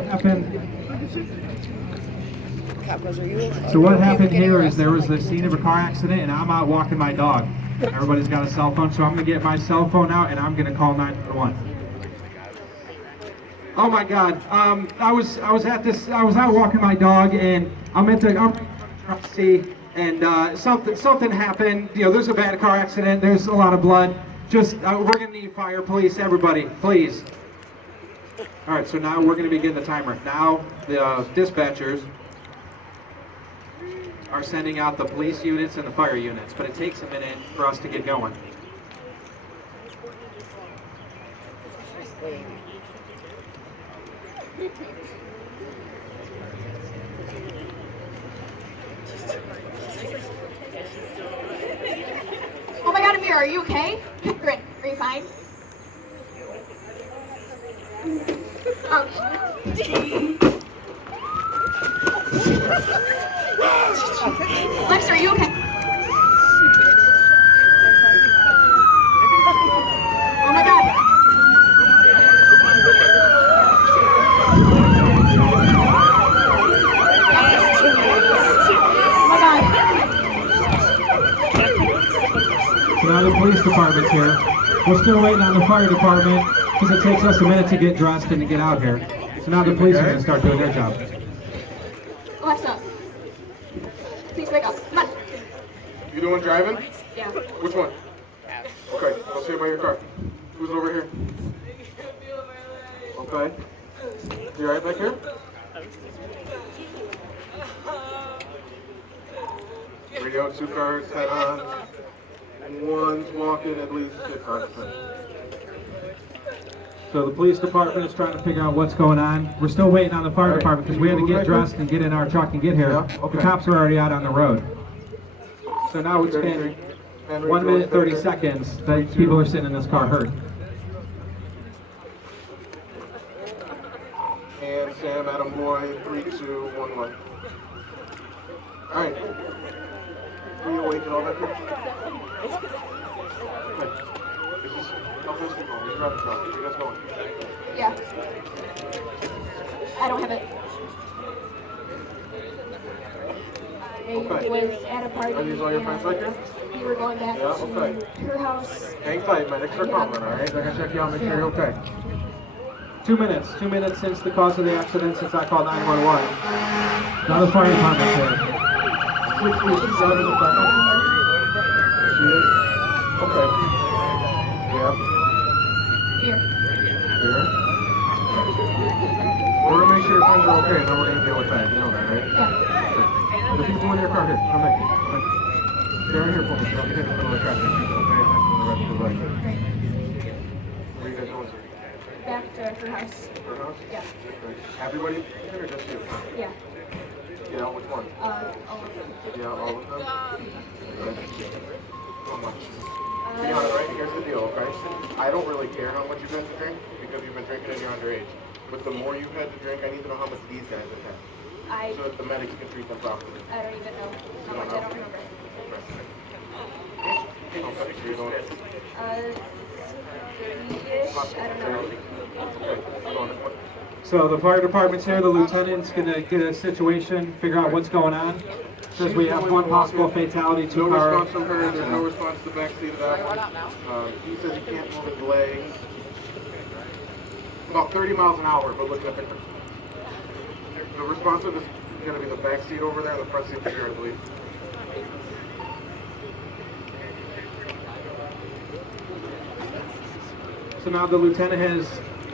what happened? So what happened here is there was the scene of a car accident, and I'm out walking my dog. Everybody's got a cell phone, so I'm gonna get my cell phone out and I'm gonna call 911. Oh my God! I was out walking my dog, and I'm see, and something happened. You know, there's a bad car accident. There's a lot of blood. Just we're gonna need fire, police, everybody, please. All right, so now we're gonna begin the timer. Now the dispatchers are sending out the police units and the fire units, but it takes a minute for us to get going. Oh my God, Amir, are you okay? Great. Are you fine? Lex, are you okay? Oh my God. So now the police department's here. We're still waiting on the fire department because it takes us a minute to get dressed and to get out here. So now the police are going to start doing their job. Alexa, please wake up. Come on. You the one driving? Yeah. Which one? Okay, I'll see you by your car. Who's over here? Okay. You right back here? Radio, 2 cars, head on. One's walking, at least 6 occupants. So the police department is trying to figure out what's going on. We're still waiting on the fire department because we had to get dressed and get in our truck and get here. Yeah, okay. The cops are already out on the road. So now it's been 1 minute 30 seconds that people are sitting in this car hurt. And Sam, Adam, Boy, 3, 2, 1, 1. All right. Are you awake and all that? Okay. This is how fast we going. We drive the truck. Where you guys going? Yeah. I don't have it. I was at a party. Are these all your friends like here? We were going back Yeah, okay. to her house. Hang tight, medics are coming, all right? They're gonna check you out, make sure you're okay. 2 minutes. 2 minutes since the cause of the accident, since I called 911. Now the fire department's here. 6 weeks, 7 to 5. She is? Okay. Yeah. Here. Here. We're gonna make sure your friends are okay, and then we're gonna deal with that. You know that, right? Yeah. The people in your car, here, come back here. Come back. Stay right here for me, so don't get hit in the middle of the traffic. Okay, thanks for the rest of the way. Where are you guys going to? Back to her house. Her house? Yeah. Okay. Everybody in or just you? Yeah. Yeah, which one? All of them. Yeah, all of them? Okay. So much. Be honest, right? Here's the deal, okay? I don't really care how much you've had to drink because you've been drinking and you're underage. But the more you've had to drink, I need to know how much these guys have had. So that the medics can treat them properly. I don't even know how much. I don't remember. Okay, so you're going. 30-ish? I don't know. Okay, I'm going this way. So the fire department's here. The lieutenant's going to get a situation, figure out what's going on. Says we have one possible fatality, 2 No car. response from her. There's no response to the back seat of that one. He says he can't move his legs. About 30 miles an hour, but look at the picture. The responsive is going to be the back seat over there and the front seat here, I believe. So now the lieutenant has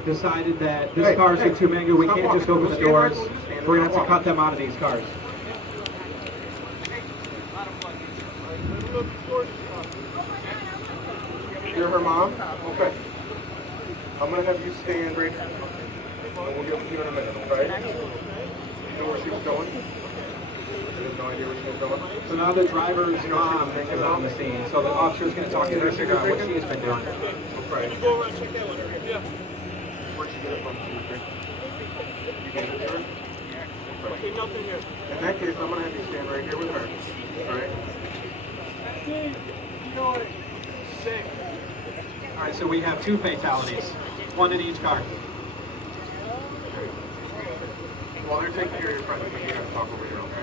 decided that this cars are too mega. We can't just open the doors. We're going to have to cut them out of these cars. You're her mom? Okay. I'm going to have you stand right here. And we'll get with you in a minute, okay? You know where she was going? You have no idea where she was going? So now the driver's mom is on the scene. So the officer's going to talk to her, figure out what she's been doing. Okay. Where'd she get it from? You gave it to her? Okay. In that case, I'm going to have you stand right here with her. Alright? All right, so we have 2 fatalities, 1 in each car. While they're taking care of your friend, I'm going to talk over here, okay?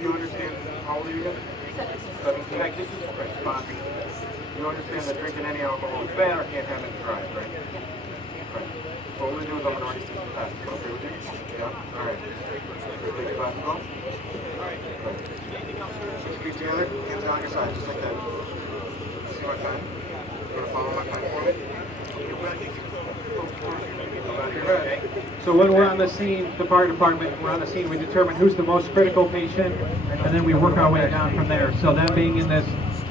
You understand how old are you again? 17. This is right. You understand that drinking any alcohol is bad or can't have any drive, right? Right. What we're going to do is I'm going to write this fast. Okay with you? Yeah? Alright. Take your glasses off. Right. 6 feet together, hands on your side, just like that. See my pen? You want to follow my pen for me? So when we're on the scene, the fire department, we're on the scene, we determine who's the most critical patient, and then we work our way down from there. So them being in this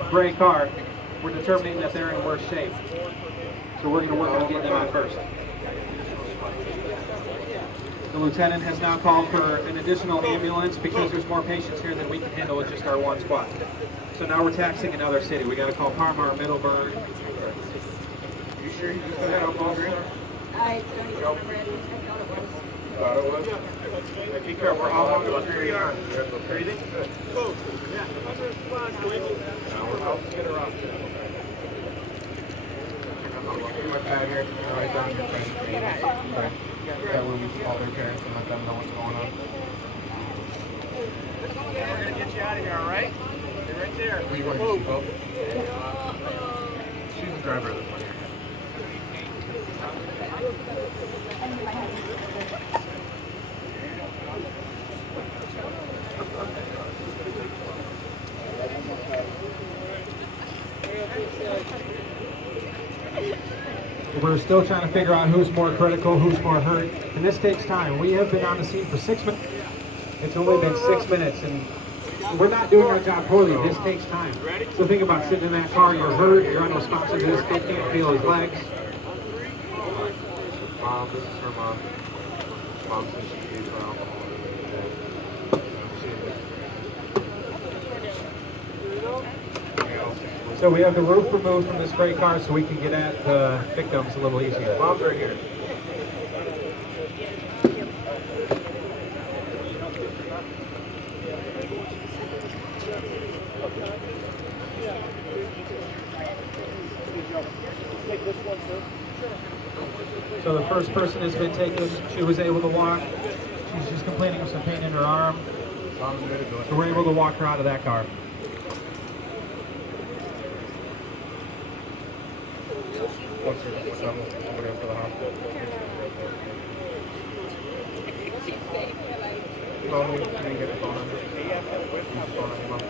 gray car, we're determining that they're in worse shape. So we're going to work on getting them out first. The lieutenant has now called for an additional ambulance because there's more patients here than we can handle with just our one squad. So now we're taxing another city. We got to call Parma or Middleburg. You sure you just had alcohol drink? I don't even remember it. I thought it was. Thought it was? Hey, be careful. How long was your arm? Breathing? Good. Yeah. Now we're about to get her off. I'm looking at my pad here. Write down your friend's name. Okay. That way we can call their parents and let them know what's going on. We're going to get you out of here, all right? You're right there. Where you going to go? She's the driver of this one here. We're still trying to figure out who's more critical, who's more hurt, and this takes time. We have been on the scene for 6 minutes. It's only been 6 minutes, and we're not doing our job poorly. This takes time. So think about sitting in that car, you're hurt, you're unresponsive to this kid, can't feel his legs. Mom, this is her mom. Mom says she needs her alcohol. So we have the roof removed from this gray car so we can get at the victims a little easier. Mom's right here. So the first person has been taken. She was able to walk. She's just complaining of some pain in her arm. So we're able to walk her out of that car. What's up over there for the hospital? Call me. Can you get the phone number? Phone number, Mom.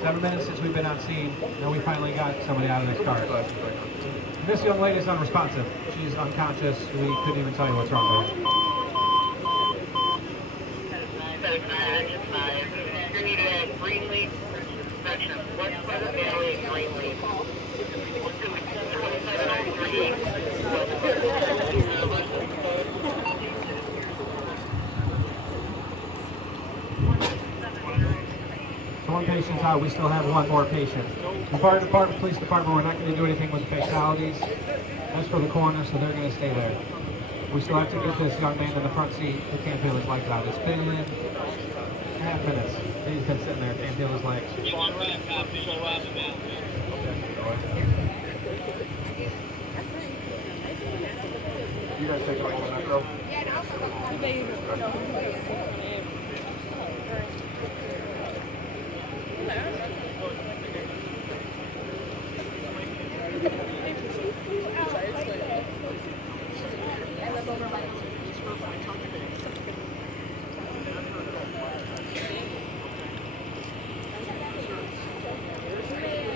Seven minutes since we've been on scene. Now we finally got somebody out of this car. This young lady is unresponsive. She's unconscious. We couldn't even tell you what's wrong with her. You need a green leaf section. What's for the alley green leaf? 2703. So one patient's out. We still have one more patient. The fire department, police department, we're not going to do anything with the fatalities. That's for the coroner, so they're going to stay there. We still have to get this young man in the front seat who can't feel his legs out. It's been half minutes. He's been sitting there, can't feel his legs. You guys take a moment, Metro.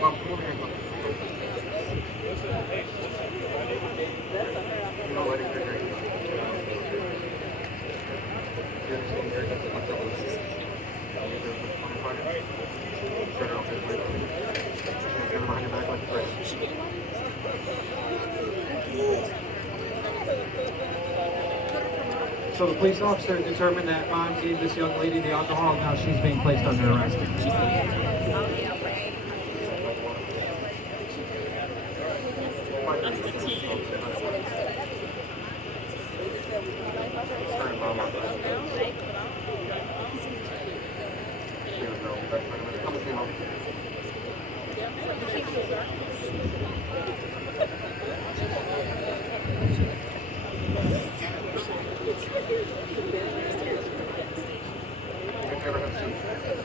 Mom, come over here. You know, let it drink. So the police officer determined that mom gave this young lady the alcohol. Now she's being placed under arrest.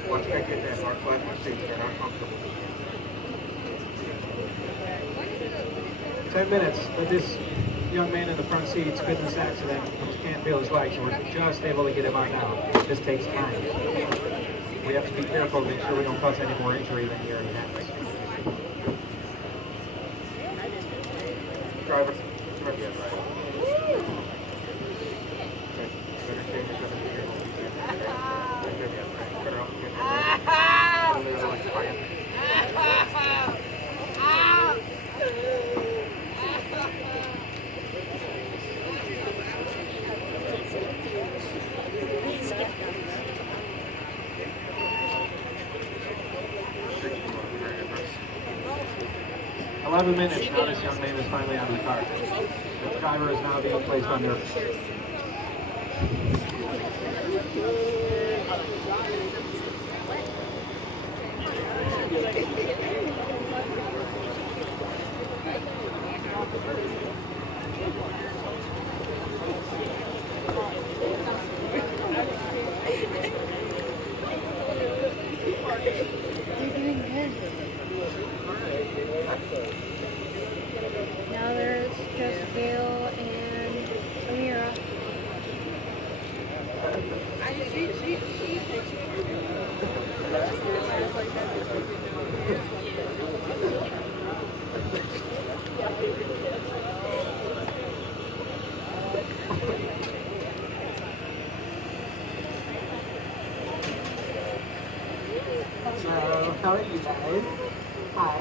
Once they get that hard plastic seat, they're not comfortable. 10 minutes that this young man in the front seat's been in this accident. He can't feel his legs, and we're just able to get him out now. This takes time. We have to be careful to make sure we don't cause any more injury than he already has. Driver. Minutes now this young man is finally out of the car. The driver is now being placed under. Now there's just Gail and Amira. Hello, how are you guys? Hi.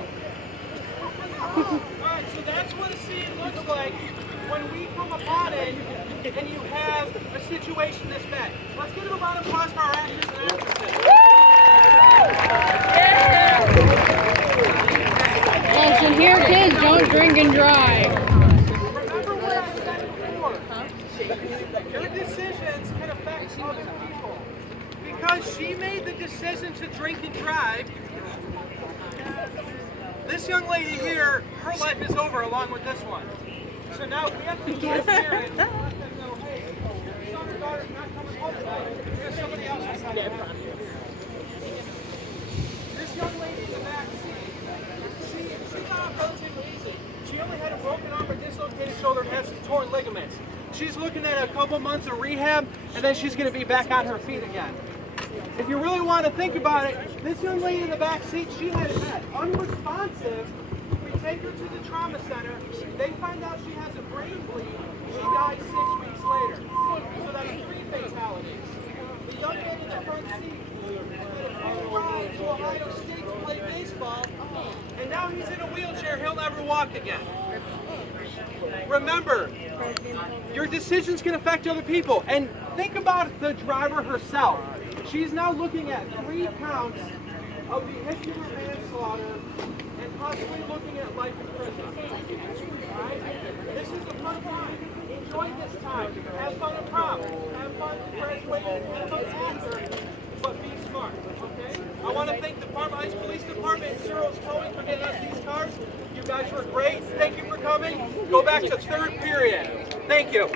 Alright, so that's what a scene looks like when we come upon it and you have a situation this bad. Let's give it a round of applause for our actors and actresses. Listen here, kids, don't drink and drive. Remember what I said before. Your decisions can affect other people. Because she made the decision to drink and drive, this young lady here, her life is over along with this one. So now we have to go here and let them know, hey, your son or daughter's not coming home tonight. There's somebody else beside her. This young lady in the back seat, she got off relatively easy. She only had a broken arm, a dislocated shoulder, and has some torn ligaments. She's looking at a couple months of rehab, and then she's going to be back on her feet again. If you really want to think about it, this young lady in the back seat, she had a head. Unresponsive, we take her to the trauma center. They find out she has a brain bleed. She died 6 weeks later. So that's 3 fatalities. The young man in the front seat had a full ride to Ohio State to play baseball, and now he's in a wheelchair. He'll never walk again. Remember, your decisions can affect other people. And think about the driver herself. She's now looking at 3 counts of vehicular manslaughter and possibly looking at life in prison. Right? This is a fun time. Enjoy this time. Have fun at prom. Have fun graduating. Have fun after. But be smart. Okay? I want to thank the Parma Heights Police Department and Cyril's Towing for getting us these cars. You guys were great. Thank you for coming. Go back to 3rd period. Thank you.